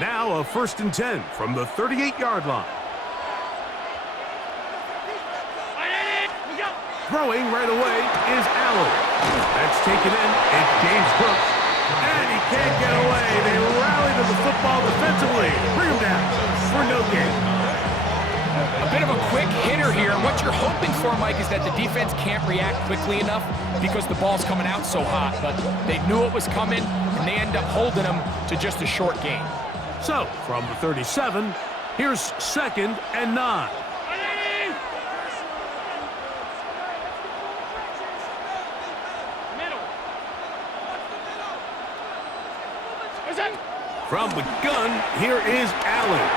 Now a 1st and 10 from the 38-yard line. Throwing right away is Allen. That's taken in. It's James Cook. And he can't get away. They rally to the football defensively. Bring him down for no gain. A bit of a quick hitter here. What you're hoping for, Mike, is that the defense can't react quickly enough because the ball's coming out so hot. But they knew it was coming, and they end up holding them to just a short gain. So, from the 37, here's 2nd and 9. From the gun, here is Allen.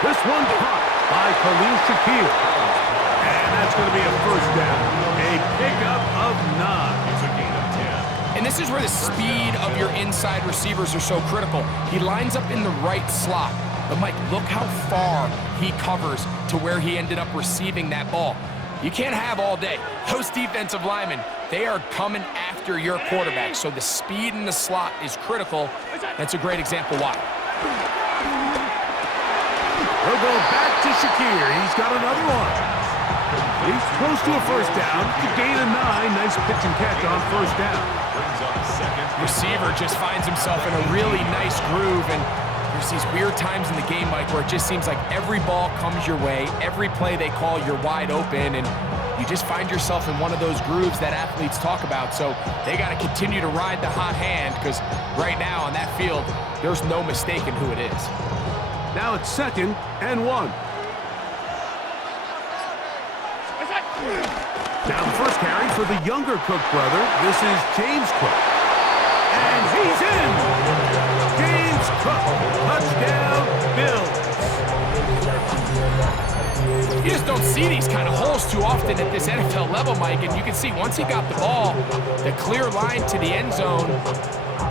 This one caught by Khalil Shakir. And that's going to be a 1st down. A pickup of 9. It's a gain of 10. And this is where the speed of your inside receivers are so critical. He lines up in the right slot. But, Mike, look how far he covers to where he ended up receiving that ball. You can't have all day. Those defensive linemen, they are coming after your quarterback. So the speed in the slot is critical. That's a great example why. He'll go back to Shakir. He's got another one. He's close to a 1st down. To gain of 9. Nice pitch and catch on 1st down. Receiver just finds himself in a really nice groove, and there's these weird times in the game, Mike, where it just seems like every ball comes your way, every play they call, you're wide open, and you just find yourself in one of those grooves that athletes talk about. So they got to continue to ride the hot hand, because right now on that field, there's no mistaking who it is. Now it's 2nd and 1. Now the 1st carry for the younger Cook brother. This is James Cook. And he's in! James Cook, touchdown, Bills. You just don't see these kind of holes too often at this NFL level, Mike, and you can see once he got the ball, the clear line to the end zone,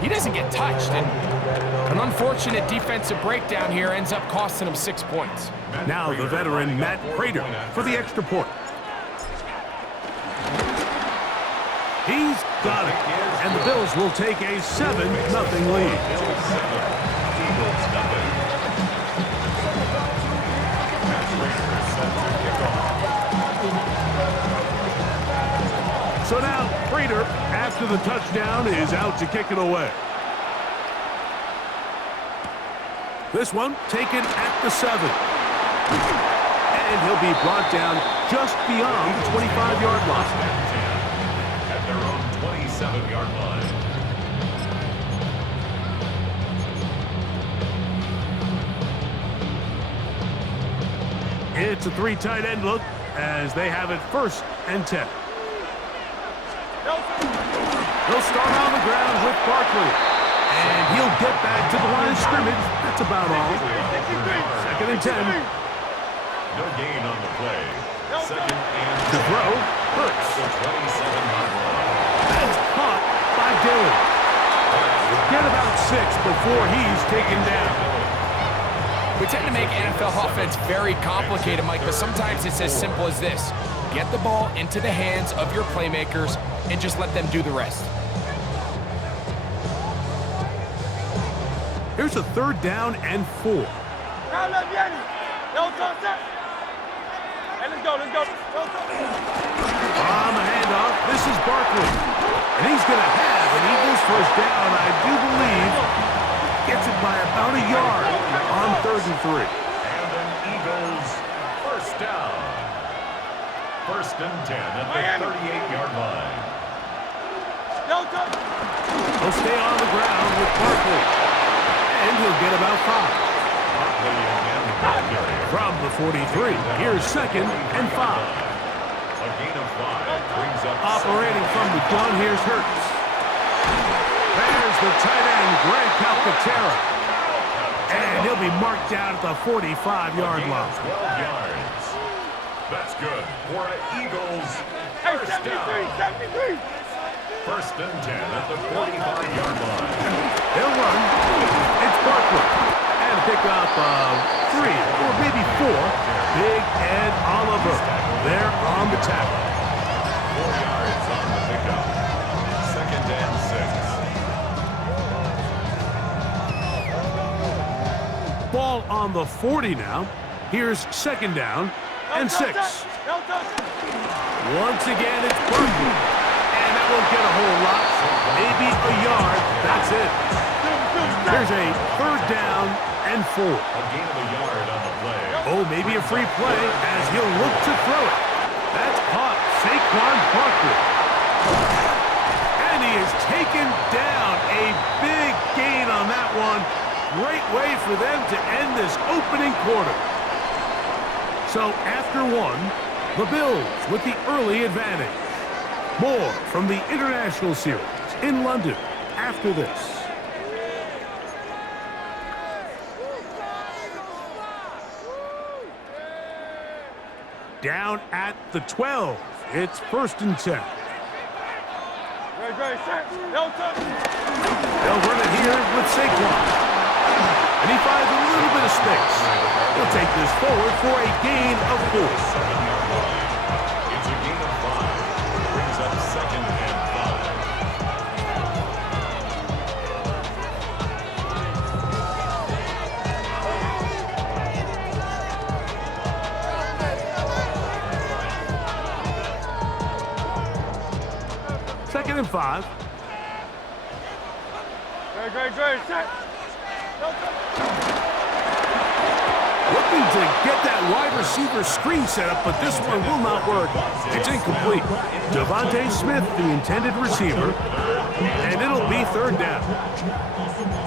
he doesn't get touched, and an unfortunate defensive breakdown here ends up costing him 6 points. Now the veteran Matt Prater for the extra point. He's got it, and the Bills will take a 7-0 lead. So now Prater, after the touchdown, is out to kick it away. This one taken at the 7. And he'll be brought down just beyond the 25-yard line. At their own 27-yard line. It's a 3 tight end look as they have it 1st and 10. They'll start on the ground with Barkley. And he'll get back to the line of scrimmage. That's about all. 2nd and 10. No gain on the play. 2nd and 10. To throw, Hurts. The 27-yard line. That's caught by Dillon. Get about 6 before he's taken down. We tend to make NFL offense very complicated, Mike, but sometimes it's as simple as this. Get the ball into the hands of your playmakers and just let them do the rest. Here's a 3rd down and 4. On the handoff, this is Barkley. And he's going to have an Eagles 1st down, I do believe. Gets it by about a yard on 3rd and 3. And an Eagles 1st down. 1st and 10 at the 38-yard line. He'll stay on the ground with Barkley. And he'll get about 5. Barkley again, ball carrier. From the 43, here's 2nd and 5. A gain of 5 brings up Operating from the gun, here's Hurts. There's the tight end, Greg Calcaterra. And he'll be marked down at the 45-yard line. 12 yards. That's good for an Eagles 1st down. 1st and 10 at the 45-yard line. They'll run. It's Barkley. And pick up 3 or maybe 4. Big Ed Oliver there on the tackle. 4 yards on the pickup. 2nd and 6. ball on the 40 now. Here's second down and 6. Once again, it's Burton. And that won't get a whole lot. Maybe a yard. That's it. Here's a third down and 4. A gain of a yard on the play. Oh, maybe a free play as he'll look to throw it. That's caught. Saquon Barkley. And he is taken down. A big gain on that one. Great way for them to end this opening quarter. So after 1, the Bills with the early advantage. More from the International Series in London after this. Down at the 12. It's 1st and 10. They'll run it here with Saquon. And he finds a little bit of space. He'll take this forward for a gain of 4. It's a gain of 5. Brings up 2nd and 5. 2nd and 5. Looking to get that wide receiver screen set up, but this one will not work. It's incomplete. Devontae Smith, the intended receiver, and it'll be 3rd down.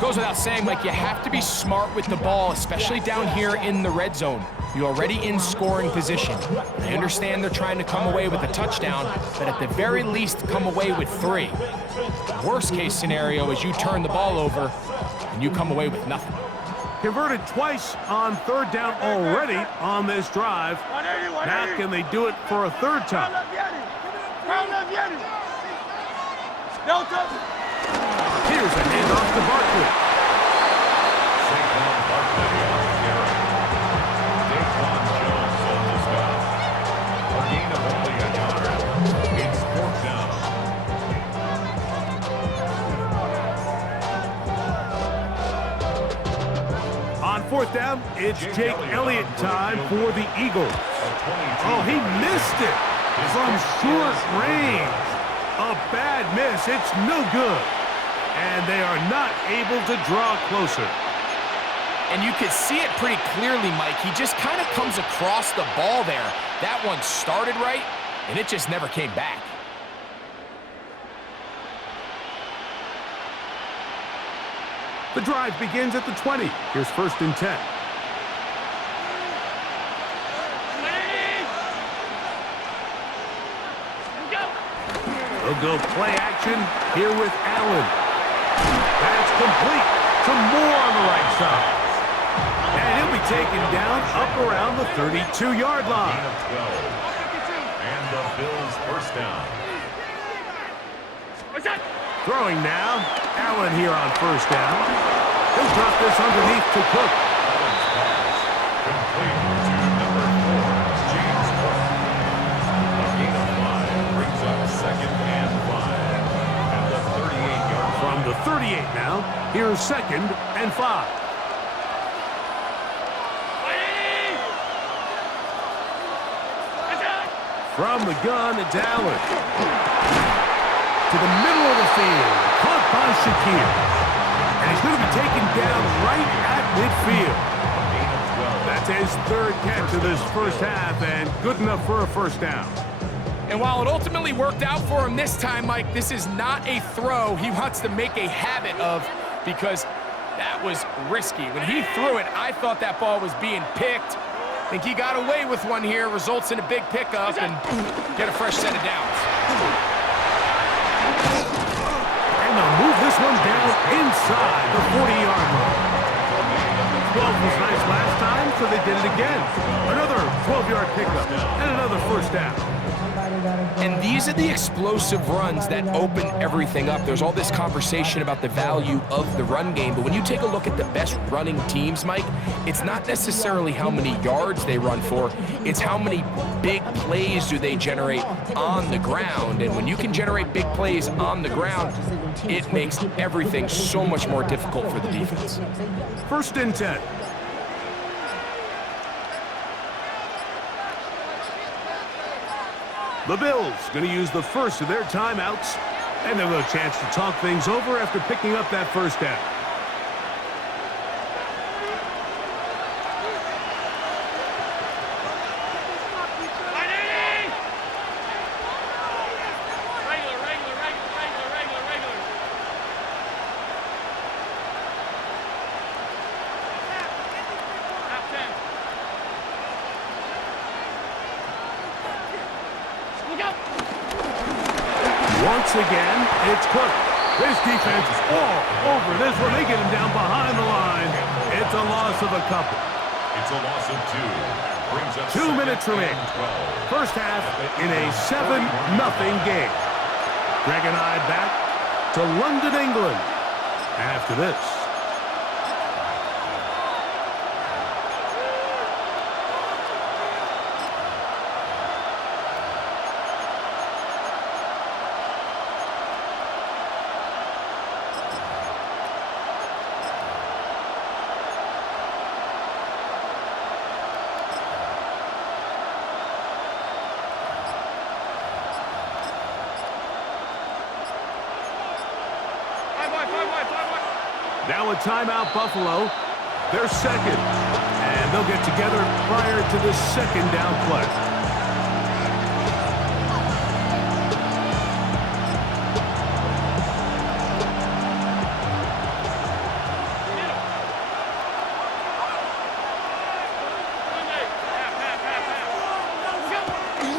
Goes without saying, Mike, you have to be smart with the ball, especially down here in the red zone. You're already in scoring position. I understand they're trying to come away with a touchdown, but at the very least, come away with 3. Worst case scenario is you turn the ball over and you come away with nothing. Converted twice on 3rd down already on this drive. Now can they do it for a 3rd time? Here's a handoff to Barkley. Saquon Barkley on the carry. Daquan Jones on the stop. A gain of only a yard. It's 4th down. On 4th down, it's Jake Elliott time for the Eagles. Oh, he missed it from short range. A bad miss. It's no good. And they are not able to draw closer. And you could see it pretty clearly, Mike. He just kind of comes across the ball there. That one started right, and it just never came back. The drive begins at the 20. Here's 1st and 10. They'll go play action here with Allen. That's complete. Some more on the right side. And he'll be taken down up around the 32-yard line. Gain of 12. And the Bills' 1st down. Throwing now. Allen here on 1st down. He'll drop this underneath to Cook. Complete to number 4, James Cook. A gain of 5 brings up 2nd and 5. And the 38-yard From the 38 now, here's 2nd and 5. From the gun, it's Allen. To the middle of the field, caught by Shakir. And he's going to be taken down right at midfield. That's his 3rd catch of this 1st half, and good enough for a 1st down. And while it ultimately worked out for him this time, Mike, this is not a throw he wants to make a habit of, because that was risky. When he threw it, I thought that ball was being picked. I think he got away with one here, results in a big pickup, and get a fresh set of downs. And they'll move this one down inside the 40-yard line. 12 was nice last time, so they did it again. Another 12-yard pickup and another 1st down. And these are the explosive runs that open everything up. There's all this conversation about the value of the run game, but when you take a look at the best running teams, Mike, it's not necessarily how many yards they run for, it's how many big plays do they generate on the ground. And when you can generate big plays on the ground, it makes everything so much more difficult for the defense. 1st and 10. The Bills going to use the first of their timeouts, and they'll have a chance to talk things over after picking up that first down. Once again, it's Cook. This defense is all over this one. They get him down behind the line. It's a loss of a couple. It's a loss of 2. Brings up 2 minutes remaining. First half in a 7-0 game. Greg and I back to London, England after this. Now a timeout, Buffalo. They're second. And they'll get together prior to the second down play.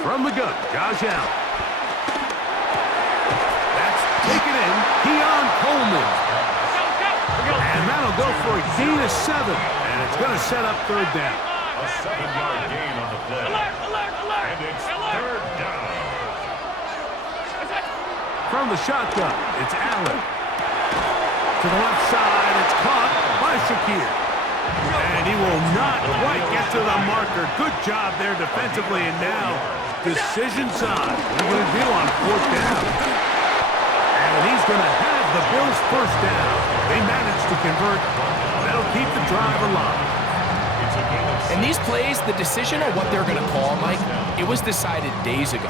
From the gun, Josh Allen. That's taken in. Keon Coleman. And that'll go for a gain of 7. And it's going to set up third down. A 7-yard gain on the play. And it's third down. From the shotgun, it's Allen. To the left side, it's caught by Shakir. And he will not quite get to the marker. Good job there defensively. And now, decision time. What are you going to do on fourth down? And he's going to have the Bills' first down. They managed to convert. That'll keep the drive alive. And these plays, the decision on what they're going to call, Mike, it was decided days ago.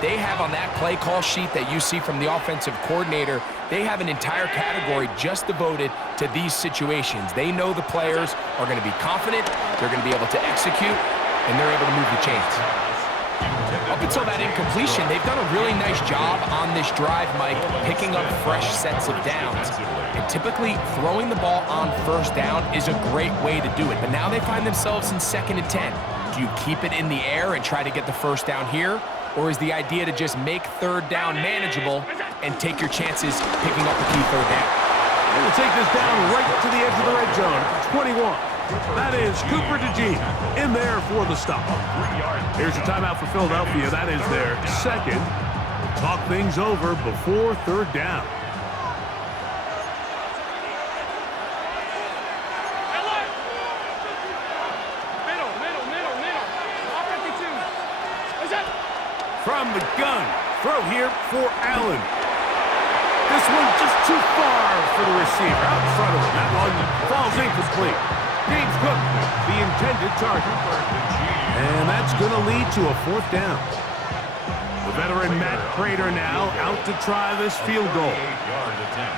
They have on that play call sheet that you see from the offensive coordinator, they have an entire category just devoted to these situations. They know the players are going to be confident, they're going to be able to execute, and they're able to move the chains. Up until that incompletion, they've done a really nice job on this drive, Mike, picking up fresh sets of downs. And typically, throwing the ball on first down is a great way to do it. But now they find themselves in 2nd and 10. Do you keep it in the air and try to get the first down here? Or is the idea to just make third down manageable and take your chances picking up the key third down? They will take this down right to the edge of the red zone at 21. That is Cooper DeJean in there for the stop. Here's a timeout for Philadelphia. That is their second. Talk things over before third down. From the gun, throw here for Allen. This one just too far for the receiver out in front of him. That one falls incomplete. James Cook, the intended target. And that's going to lead to a fourth down. The veteran Matt Prater now out to try this field goal.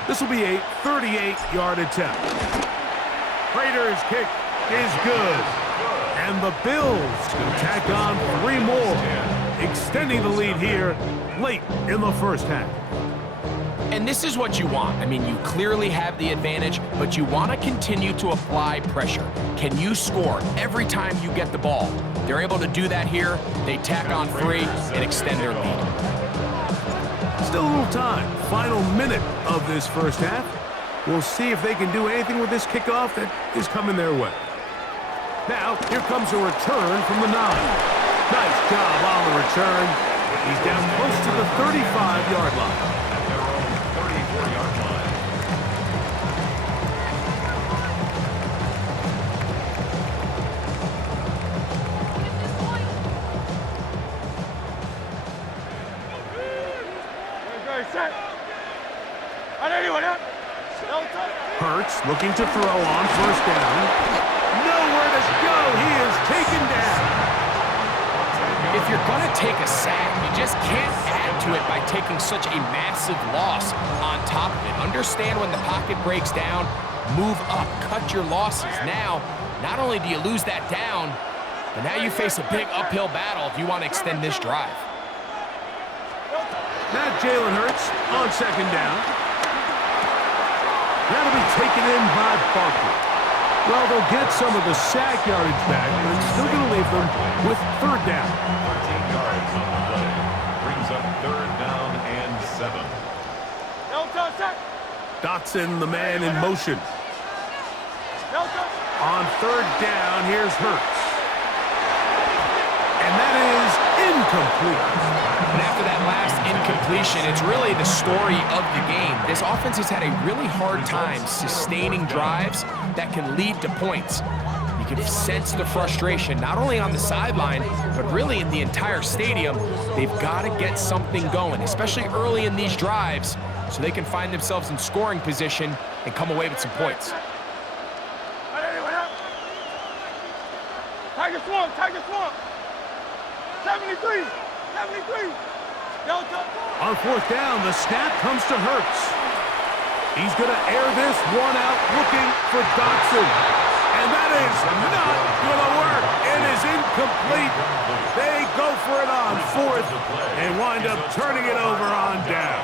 This will be a 38-yard attempt. Prater's kick is good. And the Bills can tack on 3 more, extending the lead here late in the first half. And this is what you want. I mean, you clearly have the advantage, but you want to continue to apply pressure. Can you score every time you get the ball? They're able to do that here. They tack on 3 and extend their lead. Still a little time. Final minute of this first half. We'll see if they can do anything with this kickoff that is coming their way. Now, here comes a return from the 9. Nice job on the return. He's down close to the 35-yard line. Hurts looking to throw on first down. Nowhere to go. He is taken down. if you're going to take a sack, you just can't add to it by taking such a massive loss on top of it. Understand when the pocket breaks down, move up, cut your losses. Now, not only do you lose that down, but now you face a big uphill battle if you want to extend this drive. Now Jalen Hurts on second down. That'll be taken in by Barkley. Well, they'll get some of the sack yardage back, but it's still going to leave them with third down. 14 yards on the play. Brings up third down and 7. Dotson, the man in motion. On third down, here's Hurts. And that is incomplete. And after that last incompletion, it's really the story of the game. This offense has had a really hard time sustaining drives that can lead to points. You can sense the frustration, not only on the sideline, but really in the entire stadium. They've got to get something going, especially early in these drives, so they can find themselves in scoring position and come away with some points. Tiger Swamp. 73. On fourth down, the snap comes to Hurts. He's going to air this one out looking for Dotson. And that is not going to work. It is incomplete. They go for it on fourth and wind up turning it over on down.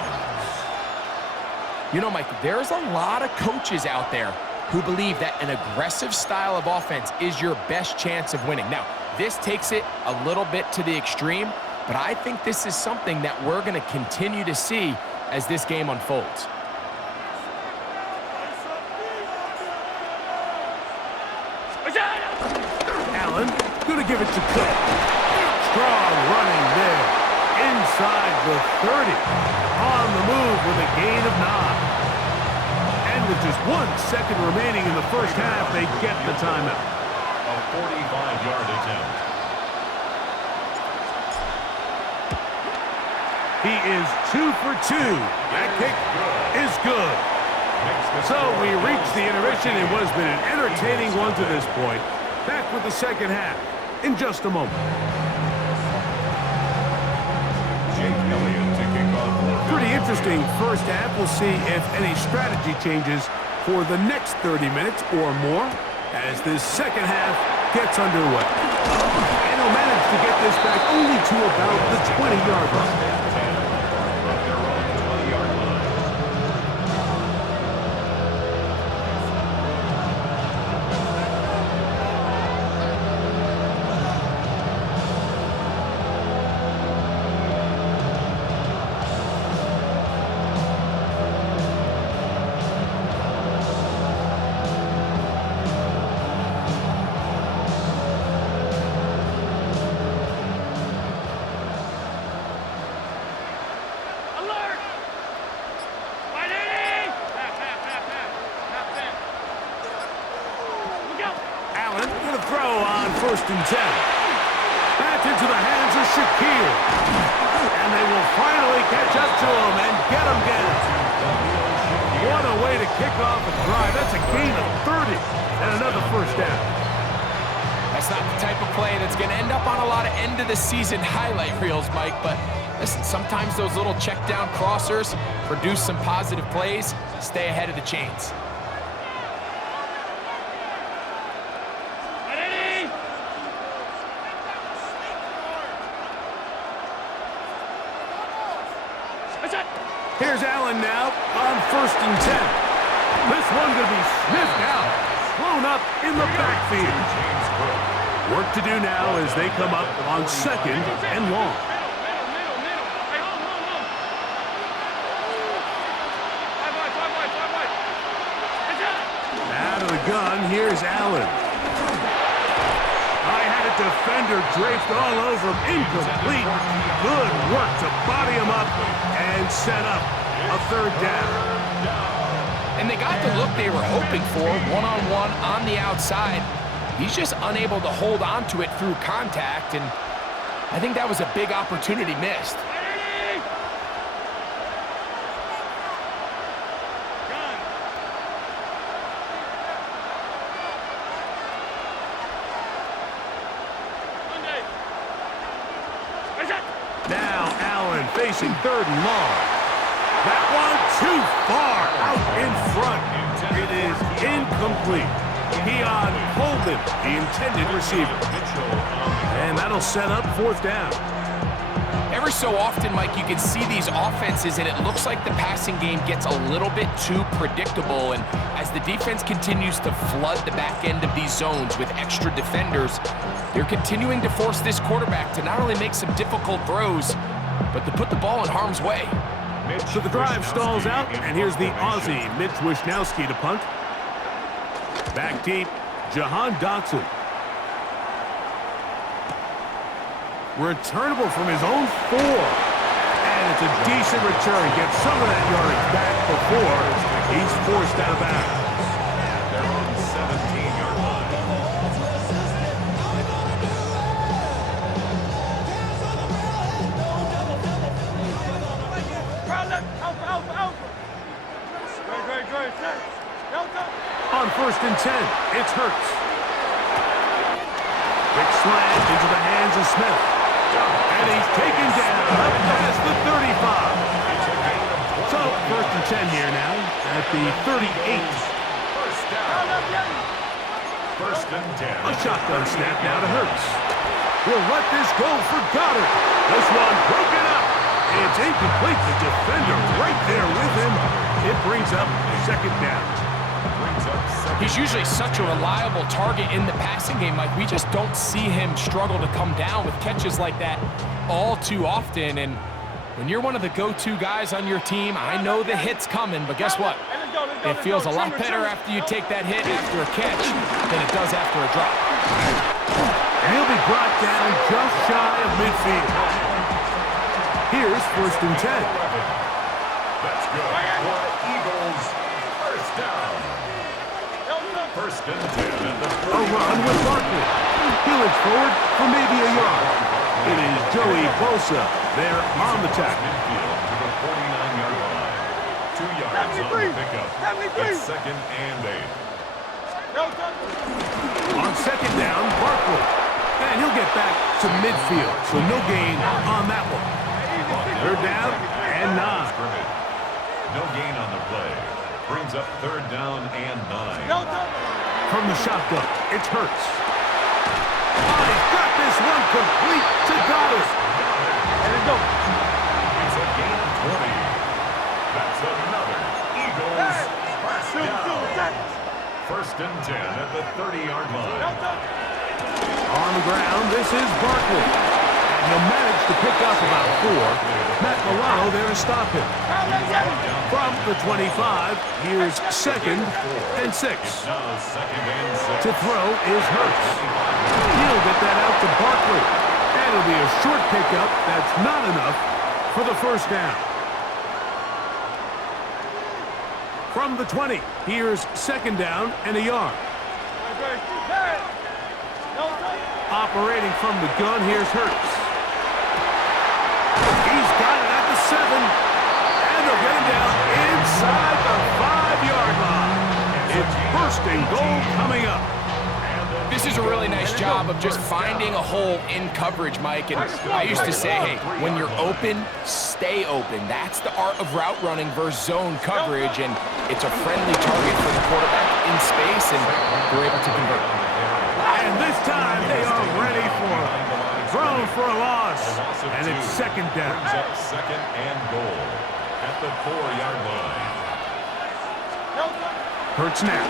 You know, Mike, there's a lot of coaches out there who believe that an aggressive style of offense is your best chance of winning. Now, this takes it a little bit to the extreme, but I think this is something that we're going to continue to see as this game unfolds. Allen going to give it to Cook. Strong running there. Inside the 30. On the move with a gain of 9. And with just 1 second remaining in the first half, they get the timeout. A 45-yard attempt. He is 2 for 2. That kick is good. So we reach the intermission in what has been an entertaining one to this point. Back with the second half in just a moment. Pretty interesting first half. We'll see if any strategy changes for the next 30 minutes or more as this second half gets underway. And he'll manage to get this back only to about the 20-yard line. First and 10. Back into the hands of Shaquille. And they will finally catch up to him and get him down. What a way to kick off a drive. That's a gain of 30 and another first down. That's not the type of play that's going to end up on a lot of end-of-the-season highlight reels, Mike, but listen, sometimes those little check-down crossers produce some positive plays. Stay ahead of the chains. Here's Allen now on first and 10. This one going to be sniffed out, thrown up in the backfield. Work to do now as they come up on second and long. Out of the gun, here's Allen. I had a defender draped all over him. Incomplete. Good work to body him up and set up a third down. And they got the look they were hoping for, one-on-one on the outside. He's just unable to hold on to it through contact, and I think that was a big opportunity missed. facing 3rd and long. That one too far out in front. It is incomplete. Keon Coleman, the intended receiver. And that'll set up 4th down. Every so often, Mike, you can see these offenses, and it looks like the passing game gets a little bit too predictable. And as the defense continues to flood the back end of these zones with extra defenders, they're continuing to force this quarterback to not only make some difficult throws, but to put the ball in harm's way. So the drive stalls out, and here's the Aussie, Mitch Wishnowsky, to punt. Back deep, Jahan Dotson. Returnable from his own 4. And it's a decent return. Gets some of that yardage back before he's forced out of bounds. They're on the 17-yard line. On 1st and 10, it's Hurts. Big slant into the hands of Smith. And he's taken down up past the 35. So 1st and 10 here now at the 38. First down. 1st and 10. A shotgun snap now to Hurts. He'll let this go for Goddard. This one broken up. It's incomplete. The defender right there with him. It brings up 2nd down. He's usually such a reliable target in the passing game. Like, we just don't see him struggle to come down with catches like that all too often. And when you're one of the go-to guys on your team, I know the hit's coming, but guess what? It feels a lot better after you take that hit after a catch than it does after a drop. And he'll be brought down just shy of midfield. Here's 1st and 10. That's good for Eagles. First down. 1st and 10 at the 30. A run with Barkley. He looks forward for maybe a yard. It is Joey Bosa there on the tackle. Midfield to the 49-yard line. 2 yards on the pickup. It's 2nd and 8. On 2nd down, Barkley. And he'll get back to midfield, so no gain on that one. 3rd down and 9. No gain on the play. Brings up 3rd down and 9. From the shotgun, it's Hurts. Oh, he's got this one complete to Goddard. And it goes. It's a gain of 20. That's another Eagles first down. 1st and 10 at the 30-yard line. On the ground, this is Barkley. And he'll manage to pick up about 4. Matt Milano there to stop him. From the 25, here's 2nd and 6. To throw is Hurts. He'll get that out to Barkley. And it'll be a short pickup. That's not enough for the 1st down. From the 20, here's 2nd down and a yard. Operating from the gun, here's Hurts. He's got it at the 7. And they'll get him down inside the 5-yard line. It's 1st and goal coming up. This is a really nice job of just finding a hole in coverage, Mike. And I used to say, hey, when you're open, stay open. That's the art of route running versus zone coverage. And it's a friendly target for the quarterback in space, and they're able to convert. And this time they are ready for it. Thrown for a loss. And it's 2nd down. Brings up 2nd and goal at the 4-yard line. Hurts now.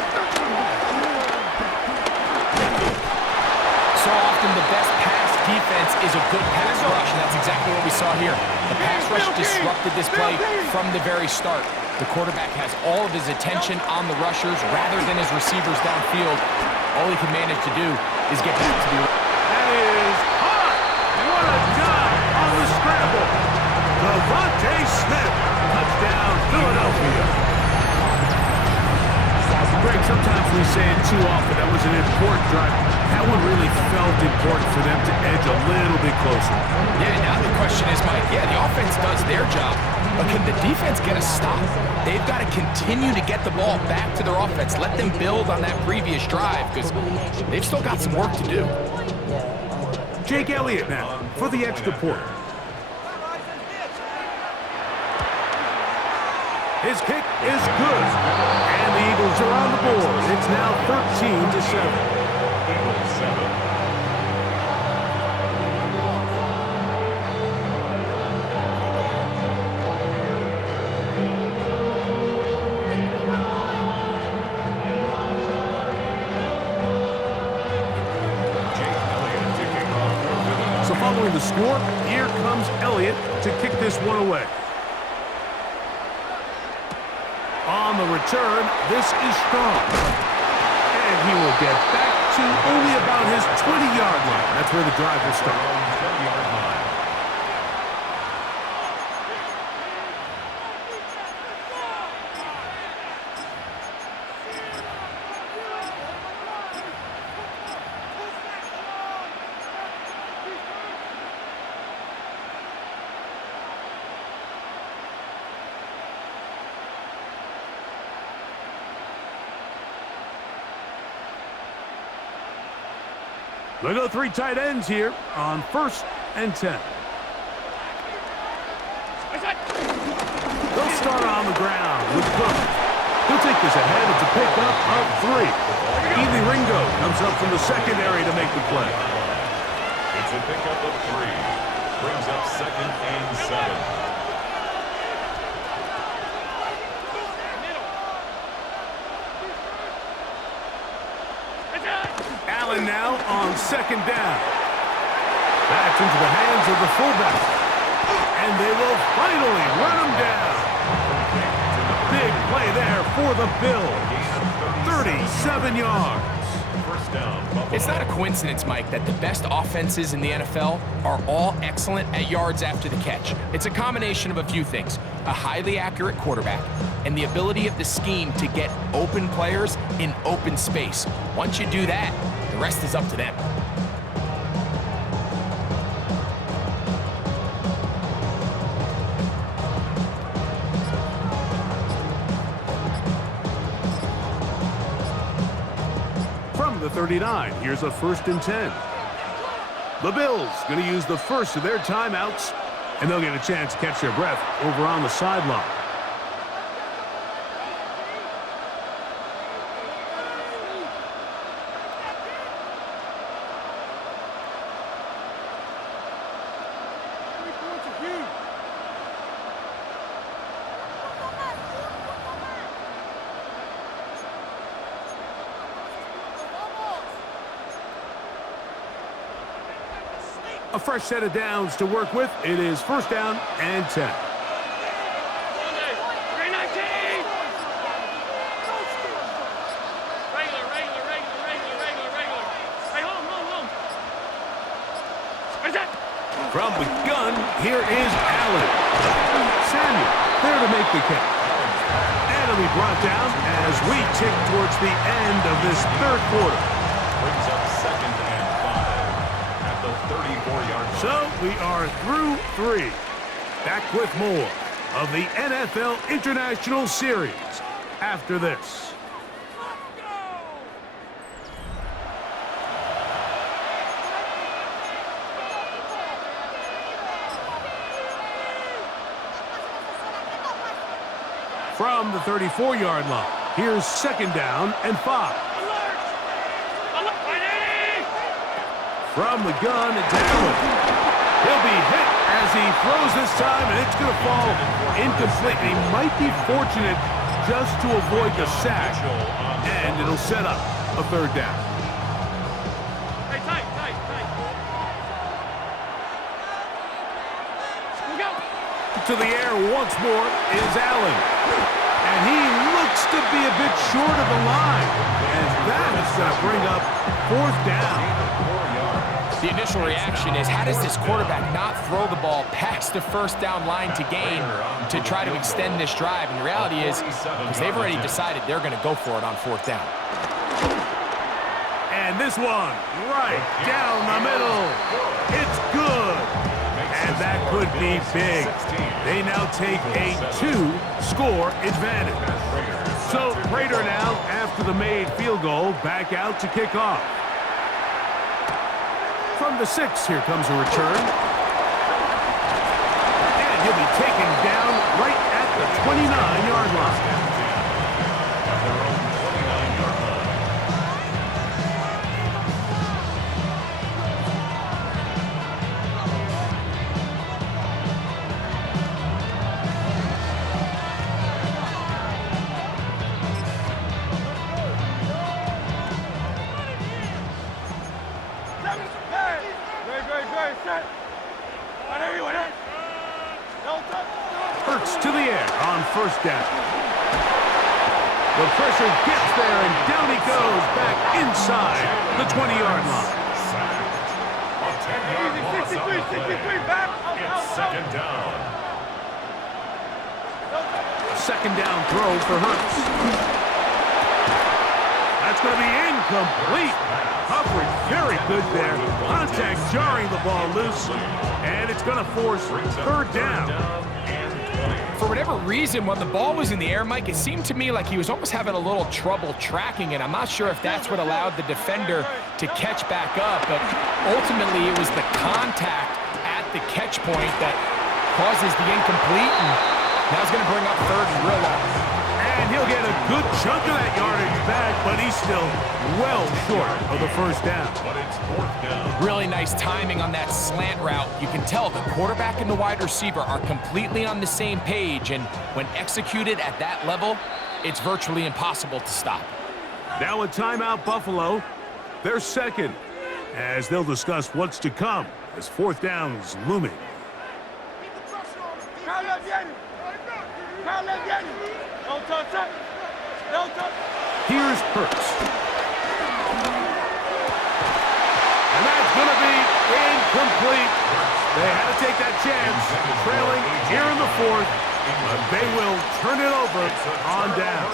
So often the best pass defense is a good pass rush, and that's exactly what we saw here. The pass rush disrupted this play from the very start. The quarterback has all of his attention on the rushers rather than his receivers downfield. All he can manage to do is get back to the... That is hot. What a job on the scramble. Devontae Smith. Touchdown, Philadelphia. Greg, sometimes we say it too often. That was an important drive. That one really felt important for them to edge a little bit closer. Yeah, now the question is, Mike, yeah, the offense does their job, but can the defense get a stop? They've got to continue to get the ball back to their offense. Let them build on that previous drive, because they've still got some work to do. Jake Elliott now for the extra point. His kick is good. And the Eagles are on the board. It's now 13-7. Eagles 7. So following the score, here comes Elliott to kick this one away. On the return, this is strong. And he will get back to only about his 20-yard line. That's where the drive will start. 20-yard line. They go three tight ends here on 1st and 10. They'll start on the ground with Cook. He'll take this ahead. It's a pickup of 3. Ely Ringo comes up from the secondary to make the play. It's a pickup of 3. Brings up 2nd and 7. Allen now on 2nd down. Back into the hands of the fullback. And they will finally run him down. Big play there for the Bills. 37 yards. First down, Buffalo. It's not a coincidence, Mike, that the best offenses in the NFL are all excellent at yards after the catch. It's a combination of a few things: a highly accurate quarterback and the ability of the scheme to get open players in open space. Once you do that, the rest is up to them. From the 39, here's a 1st and 10. The Bills going to use the first of their timeouts, and they'll get a chance to catch their breath over on the sideline. A fresh set of downs to work with. It is 1st down and 10. From the gun, here is Allen. Samuel there to make the catch. And it'll be brought down as we tick towards the end of this 3rd quarter. Brings up 2nd and 5 at the 34-yard line. So we are through 3. Back with more of the NFL International Series after this. From the 34-yard line, here's 2nd down and 5. From the gun, it's Allen. He'll be hit as he throws this time, and it's going to fall incomplete. He might be fortunate just to avoid the sack, and it'll set up a 3rd down. To the air once more is Allen. And he looks to be a bit short of the line. And that is going to bring up 4th down. The initial reaction is, how does this quarterback not throw the ball past the 1st down line to gain to try to extend this drive? And the reality is, because they've already decided they're going to go for it on 4th down. And this one, right down the middle. It's good. And that could be big. They now take a 2-score advantage. So Prater now, after the made field goal, back out to kick off. From the 6, here comes a return. And he'll be taken down right at the 29-yard line. At their own 29-yard line. Great, set. Whatever you want. Don't touch. Hurts to the air on first down. The pressure gets there, and down he goes back inside the 20-yard line. Sacked. A 10-yard loss on the play. 63, back. It's second down. A second down throw for Hurts. That's going to be incomplete. Coverage very good there. Contact jarring the ball loose, and it's going to force third down. For whatever reason, when the ball was in the air, Mike, it seemed to me like he was almost having a little trouble tracking it. I'm not sure if that's what allowed the defender to catch back up, but ultimately it was the contact at the catch point that causes the incomplete, and now he's going to bring up third and real long. And he'll get a good chunk of that yardage back, but he's still well short of the first down. But it's fourth down. Really nice timing on that slant route. You can tell the quarterback and the wide receiver are completely on the same page, and when executed at that level, it's virtually impossible to stop. Now a timeout, Buffalo. They're second, as they'll discuss what's to come as fourth down is looming. Crowd left Yanni. Crowd left Yanni. Don't touch it. Don't touch. Here's Hurts. And that's going to be incomplete. They had to take that chance, trailing here in the fourth, but they will turn it over on down.